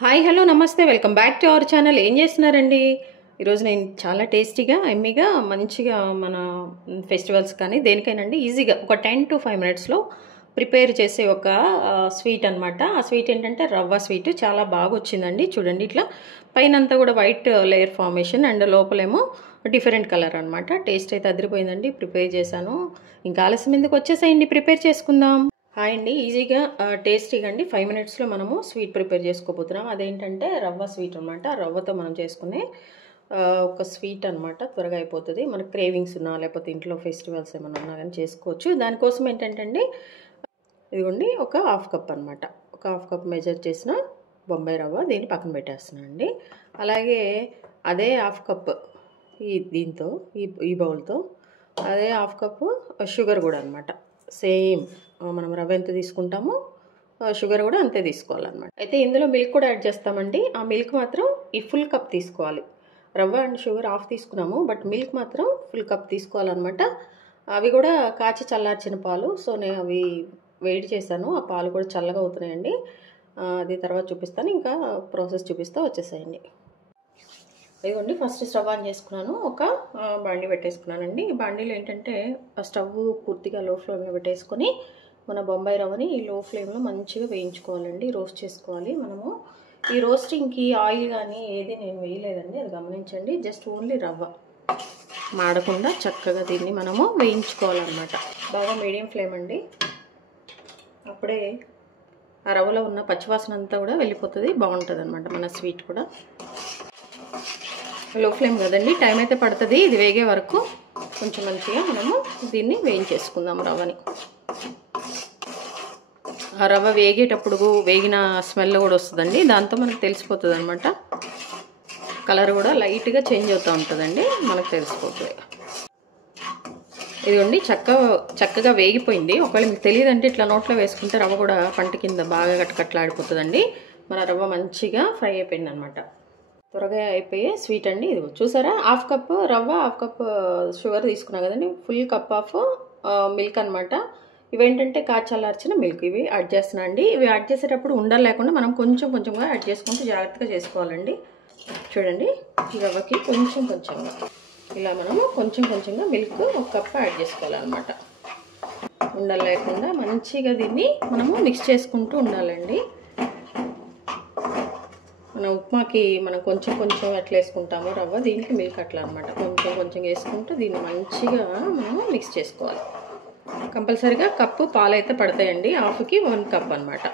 Hi hello నమస్తే welcome back to our channel. ఏం చేస్తున్నారండి? ఈరోజు నేను చాలా టేస్టీగా ఎమ్మీగా మంచిగా మన ఫెస్టివల్స్ కానీ దేనికైనా ఈజీగా ఒక 10 to 5 మినిట్స్లో ప్రిపేర్ చేసే ఒక స్వీట్ అనమాట. ఆ స్వీట్ ఏంటంటే రవ్వ స్వీట్. చాలా బాగా వచ్చిందండి. చూడండి, ఇట్లా పైన అంతా కూడా వైట్ లేయర్ ఫార్మేషన్ అండ్ లోపలేమో డిఫరెంట్ కలర్ అనమాట. టేస్ట్ అయితే అదిరిపోయిందండి. ప్రిపేర్ చేశాను. ఇంకా ఆలస్యం ఎందుకు, వచ్చేసేయండి ప్రిపేర్ చేసుకుందాం. హాయ్ అండి, ఈజీగా టేస్టీగా అండి 5 మినిట్స్లో మనము స్వీట్ ప్రిపేర్ చేసుకోబోతున్నాం. అదేంటంటే రవ్వ స్వీట్ అనమాట. రవ్వతో మనం చేసుకునే ఒక స్వీట్ అనమాట. త్వరగా అయిపోతుంది. మనకు క్రేవింగ్స్ ఉన్నా లేకపోతే ఇంట్లో ఫెస్టివల్స్ ఏమైనా ఉన్నా కానీ చేసుకోవచ్చు. దానికోసం ఏంటంటే అండి, ఇదిగోండి ఒక హాఫ్ కప్ అనమాట. ఒక హాఫ్ కప్ మెజర్ చేసిన బొంబాయి రవ్వ దీన్ని పక్కన పెట్టేస్తున్నాను అండి. అలాగే అదే హాఫ్ కప్ దీంతో ఈ బౌల్తో అదే హాఫ్ కప్పు షుగర్ కూడా అనమాట. సేమ్ మనం రవ్వ ఎంత తీసుకుంటామో షుగర్ కూడా అంతే తీసుకోవాలన్నమాట. అయితే ఇందులో మిల్క్ కూడా యాడ్ చేస్తామండి. ఆ మిల్క్ మాత్రం ఈ ఫుల్ కప్ తీసుకోవాలి. రవ్వ అండ్ షుగర్ హాఫ్ తీసుకున్నాము, బట్ మిల్క్ మాత్రం ఫుల్ కప్ తీసుకోవాలన్నమాట. అవి కూడా కాచి చల్లార్చిన పాలు. సో నేను అవి వేడి చేశాను. ఆ పాలు కూడా చల్లగా అవుతున్నాయండి. అది తర్వాత చూపిస్తాను. ఇంకా ప్రాసెస్ చూపిస్తా, వచ్చేసాయండి. ఇదిగోండి, ఫస్ట్ స్టవ్ ఆన్ చేసుకున్నాను. ఒక బాండీ పెట్టేసుకున్నానండి. ఈ బాండీలో ఏంటంటే ఆ స్టవ్ పూర్తిగా లో ఫ్లేమ్లో పెట్టేసుకొని మన బొంబాయి రవ్వని ఈ లో ఫ్లేమ్లో మంచిగా వేయించుకోవాలండి. రోస్ట్ చేసుకోవాలి. మనము ఈ రోస్టింగ్కి ఆయిల్ కానీ ఏది నేను వేయలేదండి, అది గమనించండి. జస్ట్ ఓన్లీ రవ్వ మాడకుండా చక్కగా దీన్ని మనము వేయించుకోవాలన్నమాట. బాగా మీడియం ఫ్లేమ్ అండి. అప్పుడే ఆ రవ్వలో ఉన్న పచ్చివాసన అంతా కూడా వెళ్ళిపోతుంది. బాగుంటుంది అనమాట మన స్వీట్ కూడా. లో ఫ్లేమ్ కదండి, టైం అయితే పడుతుంది. ఇది వేగే వరకు కొంచెం మంచిగా మనము దీన్ని వేయించేసుకుందాం రవ్వని. ఆ రవ్వ వేగేటప్పుడు వేగిన స్మెల్ కూడా వస్తుందండి. దాంతో మనకు తెలిసిపోతుంది అనమాట. కలర్ కూడా లైట్గా చేంజ్ అవుతూ ఉంటుందండి, మనకు తెలిసిపోతుంది. ఇదిగోండి, చక్కగా వేగిపోయింది. ఒకవేళ మీకు తెలియదంటే ఇట్లా నోట్లో వేసుకుంటే రవ్వ కూడా పంట కింద బాగా కట్టకట్లాడిపోతుందండి. మన రవ్వ మంచిగా ఫ్రై అయిపోయింది అనమాట. త్వరగా అయిపోయే స్వీట్ అండి. ఇది చూసారా, హాఫ్ కప్ రవ్వ, హాఫ్ కప్ షుగర్ తీసుకున్నా కదండి. ఫుల్ కప్ ఆఫ్ మిల్క్ అనమాట. ఇవేంటంటే కాచల్లార్చిన మిల్క్. ఇవి యాడ్ చేస్తున్నా అండి. ఇవి యాడ్ చేసేటప్పుడు ఉండలు లేకుండా మనం కొంచెంగా యాడ్ చేసుకుంటూ జాగ్రత్తగా చేసుకోవాలండి. చూడండి, ఈ రవ్వకి కొంచెంగా ఇలా మనము కొంచెంగా మిల్క్ ఒక కప్ యాడ్ చేసుకోవాలన్నమాట. ఉండలు లేకుండా మంచిగా దీన్ని మనము మిక్స్ చేసుకుంటూ ఉండాలండి. మన ఉప్మాకి మనం కొంచెం అట్లా వేసుకుంటాము రవ్వ, దీనికి మిల్క్ అట్లా అనమాట. కొంచెం వేసుకుంటూ దీన్ని మంచిగా మనము మిక్స్ చేసుకోవాలి. కంపల్సరీగా కప్పు పాలు అయితే పడతాయండి. హాఫ్కి 1 కప్ అనమాట.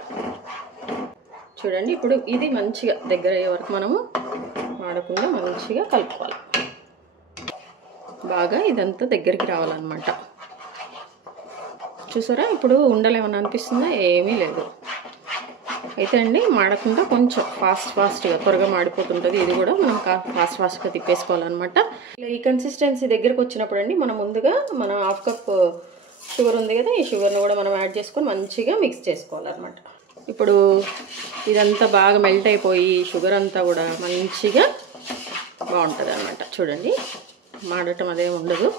చూడండి, ఇప్పుడు ఇది మంచిగా దగ్గర అయ్యే వరకు మనము మాడకుండా మంచిగా కలుపుకోవాలి. బాగా ఇదంతా దగ్గరికి రావాలన్నమాట. చూసారా, ఇప్పుడు ఉండలు ఏమన్నా అనిపిస్తుందా? ఏమీ లేదు. అయితే అండి, మాడకుండా కొంచెం ఫాస్ట్గా త్వరగా మాడిపోతుంటుంది. ఇది కూడా మనం ఫాస్ట్గా తిప్పేసుకోవాలన్నమాట. ఈ కన్సిస్టెన్సీ దగ్గరకు వచ్చినప్పుడు అండి, మనం ముందుగా మన హాఫ్ కప్ షుగర్ ఉంది కదా, ఈ షుగర్ని కూడా మనం యాడ్ చేసుకొని మంచిగా మిక్స్ చేసుకోవాలన్నమాట. ఇప్పుడు ఇదంతా బాగా మెల్ట్ అయిపోయి షుగర్ అంతా కూడా మంచిగా బాగుంటుంది అనమాట. చూడండి, మాడటం అదే ఉండదు.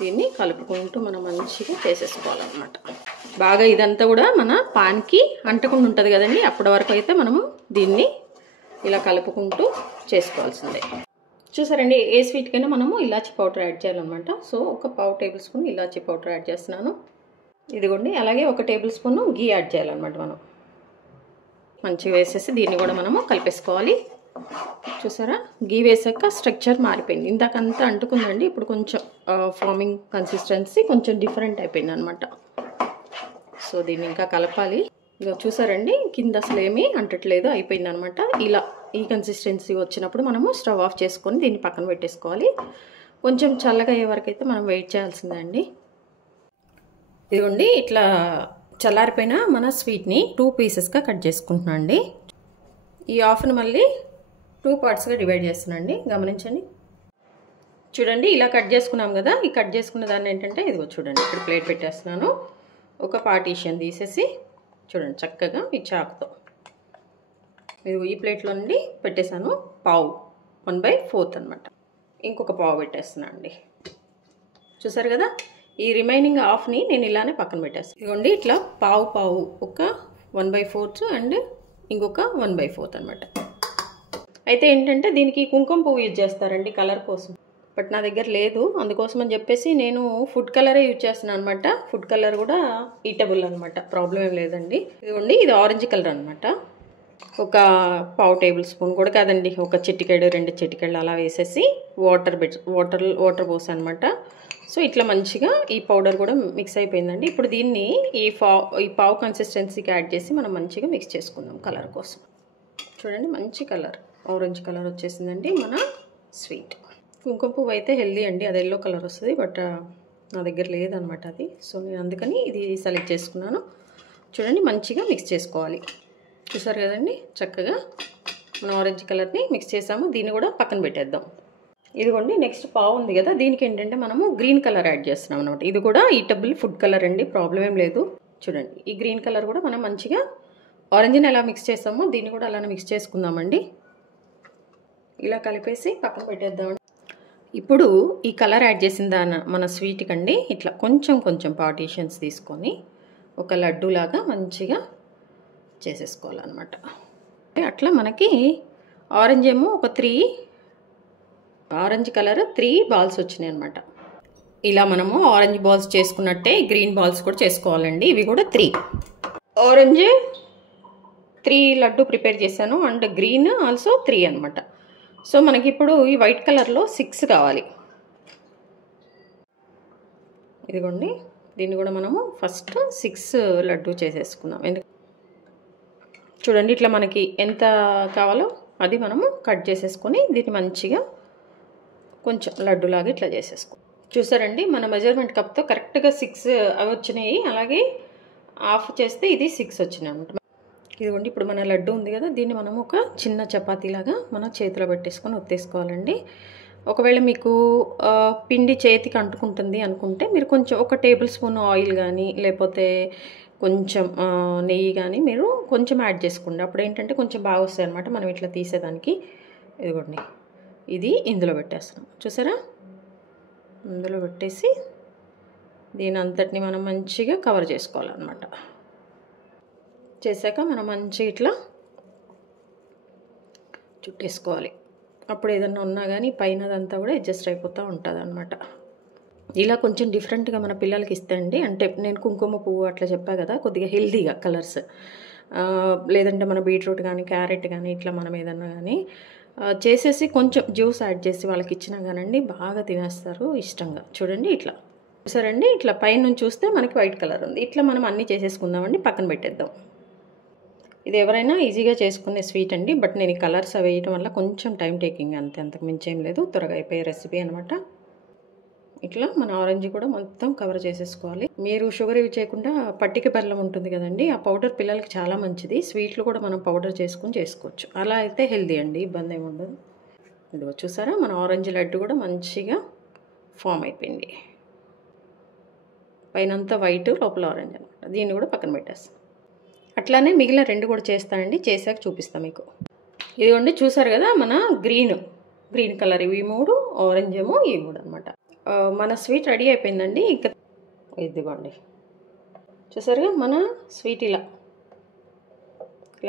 దీన్ని కలుపుకుంటూ మనం మంచిగా చేసేసుకోవాలన్నమాట. బాగా ఇదంతా కూడా మన పాన్కి అంటకుండా ఉంటుంది కదండి. అప్పటి వరకు అయితే మనము దీన్ని ఇలా కలుపుకుంటూ చేసుకోవాల్సిందే. చూసారండి, ఏ స్వీట్కైనా మనము ఇలాచీ పౌడర్ యాడ్ చేయాలన్నమాట. సో ఒక 1/2 టేబుల్ స్పూన్ ఇలాచీ పౌడర్ యాడ్ చేస్తున్నాను. ఇదిగోండి, అలాగే 1 టేబుల్ స్పూన్ గీ యాడ్ చేయాలన్నమాట. మనం మంచిగా వేసేసి దీన్ని కూడా మనము కలిపేసుకోవాలి. చూసారా, గీ వేసాక స్ట్రక్చర్ మారిపోయింది. ఇందాకంతా అంటుకుందండి, ఇప్పుడు కొంచెం ఫార్మింగ్ కన్సిస్టెన్సీ కొంచెం డిఫరెంట్ అయిపోయింది అనమాట. సో దీన్ని ఇంకా కలపాలి. ఇక చూసారండి, కింద అసలు ఏమీ అంటట్లేదు, అయిపోయింది అనమాట. ఇలా ఈ కన్సిస్టెన్సీ వచ్చినప్పుడు మనము స్టవ్ ఆఫ్ చేసుకొని దీన్ని పక్కన పెట్టేసుకోవాలి. కొంచెం చల్లగా అయ్యే వరకు అయితే మనం వెయిట్ చేయాల్సిందే అండి. ఇదిగోండి, ఇట్లా చల్లారిపోయిన మన స్వీట్ని 2 పీసెస్గా కట్ చేసుకుంటున్నాను అండి. ఈ హాఫ్ని మళ్ళీ 2 పార్ట్స్గా డివైడ్ చేస్తున్నాను అండి. గమనించండి. చూడండి, ఇలా కట్ చేసుకున్నాం కదా. ఈ కట్ చేసుకున్న దాన్ని ఏంటంటే ఇదిగో చూడండి, ఇక్కడ ప్లేట్ పెట్టేస్తున్నాను. ఒక పార్టీషన్ తీసేసి చూడండి, చక్కగా ఈ చాకుతో ఇదిగో ఈ ప్లేట్లో నుండి పెట్టేశాను. పావు 1/4 అనమాట. ఇంకొక పావు పెట్టేస్తున్నాను అండి. చూసారు కదా, ఈ రిమైనింగ్ హాఫ్ని నేను ఇలానే పక్కన పెట్టేస్తాను. ఇదిగోండి, ఇట్లా పావు ఒక 1/4 అండ్ ఇంకొక 1/4 అనమాట. అయితే ఏంటంటే దీనికి కుంకుమ పువ్వు యూజ్ చేస్తారండి కలర్ కోసం, బట్ నా దగ్గర లేదు. అందుకోసం అని చెప్పేసి నేను ఫుడ్ కలరే యూజ్ చేస్తున్నాను అనమాట. ఫుడ్ కలర్ కూడా ఈటబుల్ అనమాట, ప్రాబ్లం ఏం లేదండి. ఇదిగోండి, ఇది ఆరెంజ్ కలర్ అనమాట. ఒక 1/2 టేబుల్ స్పూన్ కూడా కాదండి, ఒక చిటికెడు 2 చిటికెళ్ళు అలా వేసేసి వాటర్ పోసాను అనమాట. సో ఇట్లా మంచిగా ఈ పౌడర్ కూడా మిక్స్ అయిపోయిందండి. ఇప్పుడు దీన్ని ఈ పావు కన్సిస్టెన్సీకి యాడ్ చేసి మనం మంచిగా మిక్స్ చేసుకుందాం కలర్ కోసం. చూడండి, మంచి కలర్, ఆరెంజ్ కలర్ వచ్చేసిందండి మన స్వీట్. కుంకుమ పువ్వు అయితే హెల్దీ అండి, అది ఎల్లో కలర్ వస్తుంది, బట్ నా దగ్గర లేదనమాట అది. సో నేను అందుకని ఇది సెలెక్ట్ చేసుకున్నాను. చూడండి, మంచిగా మిక్స్ చేసుకోవాలి. చూసారు కదండి, చక్కగా మన ఆరెంజ్ కలర్ని మిక్స్ చేసాము. దీన్ని కూడా పక్కన పెట్టేద్దాం. ఇదిగోండి, నెక్స్ట్ పావు ఉంది కదా, దీనికి ఏంటంటే మనము గ్రీన్ కలర్ యాడ్ చేస్తున్నాం అనమాట. ఇది కూడా ఈటబుల్ ఫుడ్ కలర్ అండి, ప్రాబ్లం ఏం లేదు. చూడండి, ఈ గ్రీన్ కలర్ కూడా మనం మంచిగా ఆరెంజ్ని ఎలా మిక్స్ చేస్తామో దీన్ని కూడా అలానే మిక్స్ చేసుకుందామండి. ఇలా కలిపేసి పక్కన పెట్టేద్దామండి. ఇప్పుడు ఈ కలర్ యాడ్ చేసిన దాని మన స్వీట్కి అండి ఇట్లా కొంచెం కొంచెం పార్టీషన్స్ తీసుకొని ఒక లడ్డూలాగా మంచిగా చేసేసుకోవాలన్నమాట. అట్లా మనకి ఆరెంజ్ ఏమో ఒక 3 ఆరెంజ్ కలర్ 3 బాల్స్ వచ్చినాయి అనమాట. ఇలా మనము ఆరెంజ్ బాల్స్ చేసుకున్నట్టే గ్రీన్ బాల్స్ కూడా చేసుకోవాలండి. ఇవి కూడా 3 ఆరెంజ్ 3 లడ్డు ప్రిపేర్ చేశాను, అండ్ గ్రీన్ ఆల్సో 3 అనమాట. సో మనకి ఇప్పుడు ఈ వైట్ కలర్లో 6 కావాలి. ఇదిగోండి, దీన్ని కూడా మనము ఫస్ట్ 6 లడ్డు చేసేసుకుందాం. చూడండి, ఇట్లా మనకి ఎంత కావాలో అది మనము కట్ చేసేసుకొని దీన్ని మంచిగా కొంచెం లడ్డులాగా ఇట్లా చేసేసుకో. చూసారండి, మన మెజర్మెంట్ కప్తో కరెక్ట్గా 6 అవి వచ్చినాయి. అలాగే ఆఫ్ చేస్తే ఇది 6 వచ్చినాయి అనమాట. ఇదిగోండి, ఇప్పుడు మన లడ్డు ఉంది కదా, దీన్ని మనం ఒక చిన్న చపాతీలాగా మన చేతిలో పెట్టేసుకొని ఒత్తేసుకోవాలండి. ఒకవేళ మీకు పిండి చేతికి అంటుకుంటుంది అనుకుంటే మీరు కొంచెం ఒక టేబుల్ స్పూన్ ఆయిల్ కానీ లేకపోతే కొంచెం నెయ్యి కానీ మీరు కొంచెం యాడ్ చేసుకోండి. అప్పుడు ఏంటంటే కొంచెం బాగా వస్తాయి అనమాట మనం ఇట్లా తీసేదానికి. ఇదిగోండి, ఇది ఇందులో పెట్టేస్తున్నాం. చూసారా, ఇందులో పెట్టేసి దీని అంతటిని మనం మంచిగా కవర్ చేసుకోవాలన్నమాట. చేశాక మనం మంచిగా ఇట్లా చుట్టేసుకోవాలి. అప్పుడు ఏదన్నా ఉన్నా కానీ పైనదంతా కూడా అడ్జస్ట్ అయిపోతూ ఉంటుంది అనమాట. ఇలా కొంచెం డిఫరెంట్గా మన పిల్లలకి ఇస్తాండి. అంటే నేను కుంకుమ పువ్వు అట్లా చెప్పా కదా, కొద్దిగా హెల్దీగా కలర్స్, లేదంటే మన బీట్రూట్ కానీ క్యారెట్ కానీ ఇట్లా మనం ఏదన్నా కానీ చేసేసి కొంచెం జ్యూస్ యాడ్ చేసి వాళ్ళకి ఇచ్చినా కానండి బాగా తినేస్తారు ఇష్టంగా. చూడండి, ఇట్లా చూసారండి, ఇట్లా పైనుంచి చూస్తే మనకి వైట్ కలర్ ఉంది. ఇట్లా మనం అన్నీ చేసేసుకుందామండి, పక్కన పెట్టేద్దాం. ఇది ఎవరైనా ఈజీగా చేసుకునే స్వీట్ అండి, బట్ నేను ఈ కలర్స్ అవి వేయడం వల్ల కొంచెం టైం టేకింగ్, అంతకు మించి ఏం లేదు, త్వరగా అయిపోయే రెసిపీ అనమాట. ఇట్లా మన ఆరెంజ్ కూడా మొత్తం కవర్ చేసేసుకోవాలి. మీరు షుగర్ యూజ్ చేయకుండా పట్టిక బెల్లం ఉంటుంది కదండి, ఆ పౌడర్ పిల్లలకి చాలా మంచిది. స్వీట్లు కూడా మనం పౌడర్ చేసుకుని చేసుకోవచ్చు. అలా అయితే హెల్దీ అండి, ఇబ్బంది ఏమి ఉండదు. ఇదిగో చూసారా, మన ఆరెంజ్ లడ్డు కూడా మంచిగా ఫామ్ అయిపోయింది. పైనంతా వైట్, లోపల ఆరెంజ్ అనమాట. దీన్ని కూడా పక్కన పెట్టేస్తాం. అట్లానే మిగిలిన 2 కూడా చేస్తానండి, చేశాక చూపిస్తాను మీకు. ఇదిగోండి, చూసారు కదా, మన గ్రీన్ కలర్ ఇవి 3, ఆరెంజ్ ఏమో ఈ 3 అనమాట. మన స్వీట్ రెడీ అయిపోయిందండి. ఇంకా ఇదిగోండి, చూసారుగా మన స్వీట్ ఇలా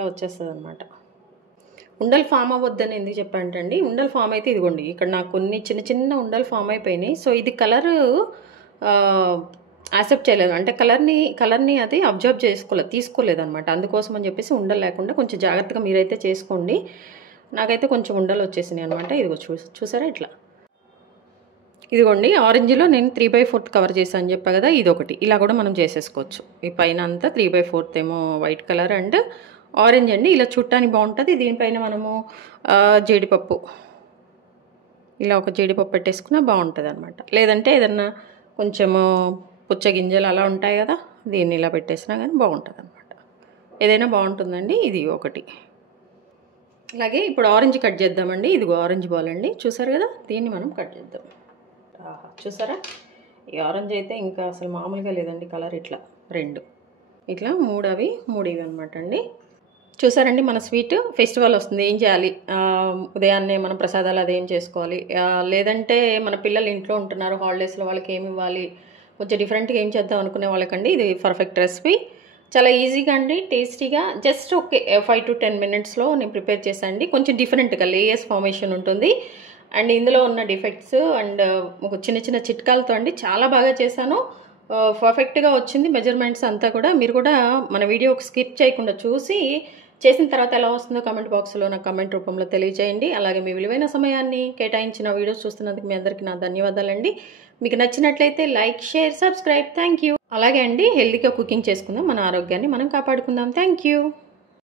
వచ్చేస్తుంది అనమాట. ఉండలు ఫామ్ అవ్వద్దని ఎందుకు చెప్పంటండి, ఉండలు ఫామ్ అయితే ఇదిగోండి ఇక్కడ నాకు కొన్ని చిన్న చిన్న ఉండలు ఫామ్ అయిపోయినాయి. సో ఇది కలర్ యాక్సెప్ట్ చేయలేదు, అంటే కలర్ని అది అబ్జర్వ్ తీసుకోలేదు అనమాట. అందుకోసం అని చెప్పేసి ఉండలు లేకుండా కొంచెం జాగ్రత్తగా మీరైతే చేసుకోండి. నాకైతే కొంచెం ఉండలు వచ్చేసినాయి అనమాట. ఇదిగో చూసారా, ఇట్లా ఇదిగోండి ఆరెంజ్లో నేను 3/4 కవర్ చేశాను అని చెప్పా కదా, ఇదొకటి ఇలా కూడా మనం చేసేసుకోవచ్చు. ఈ పైన అంతా 3/4 ఏమో వైట్ కలర్ అండ్ ఆరెంజ్ అండి, ఇలా చుట్టానికి బాగుంటుంది. దీనిపైన మనము జీడిపప్పు, ఇలా ఒక జీడిపప్పు పెట్టేసుకున్నా బాగుంటుంది అనమాట. లేదంటే ఏదన్నా కొంచెము పుచ్చగింజలు అలా ఉంటాయి కదా, దీన్ని ఇలా పెట్టేసినా కానీ బాగుంటుంది అనమాట. ఏదైనా బాగుంటుందండి. ఇది ఒకటి. అలాగే ఇప్పుడు ఆరెంజ్ కట్ చేద్దామండి. ఇదిగో ఆరెంజ్ బాల్ అండి, చూసారు కదా, దీన్ని మనం కట్ చేద్దాం. చూసారా, ఈ ఆరెంజ్ అయితే ఇంకా అసలు మామూలుగా లేదండి కలర్. ఇట్లా 2 ఇట్లా 3 అవి 3 ఇవి అనమాట అండి. చూసారండి, మన స్వీట్ ఫెస్టివల్ వస్తుంది, ఏం చేయాలి, ఉదయాన్నే మనం ప్రసాదాలు అదేం చేసుకోవాలి, లేదంటే మన పిల్లలు ఇంట్లో ఉంటున్నారు హాలిడేస్లో, వాళ్ళకి ఏమి ఇవ్వాలి, కొంచెం డిఫరెంట్గా ఏం చేద్దాం అనుకునే వాళ్ళకండి ఇది పర్ఫెక్ట్ రెసిపీ. చాలా ఈజీగా అండి, టేస్టీగా జస్ట్ ఓకే 5 to 10 మినిట్స్లో నేను ప్రిపేర్ చేశానండి. కొంచెం డిఫరెంట్గా లేయర్స్ ఫార్మేషన్ ఉంటుంది అండ్ ఇందులో ఉన్న డిఫెక్ట్స్ అండ్ ఒక చిన్న చిన్న చిట్కాలతో అండి చాలా బాగా చేశాను. పర్ఫెక్ట్గా వచ్చింది మెజర్మెంట్స్ అంతా కూడా. మీరు కూడా మన వీడియో స్కిప్ చేయకుండా చూసి చేసిన తర్వాత ఎలా వస్తుందో కామెంట్ బాక్స్లో నాకు కామెంట్ రూపంలో తెలియజేయండి. అలాగే మీ విలువైన సమయాన్ని కేటాయించిన వీడియోస్ చూస్తున్నందుకు మీ అందరికీ నా ధన్యవాదాలండి. మీకు నచ్చినట్లయితే like, share, subscribe. Thank you. అలాగే అండి, హెల్తీగా కుకింగ్ చేసుకుందాం, మన ఆరోగ్యాన్ని మనం కాపాడుకుందాం. Thank you.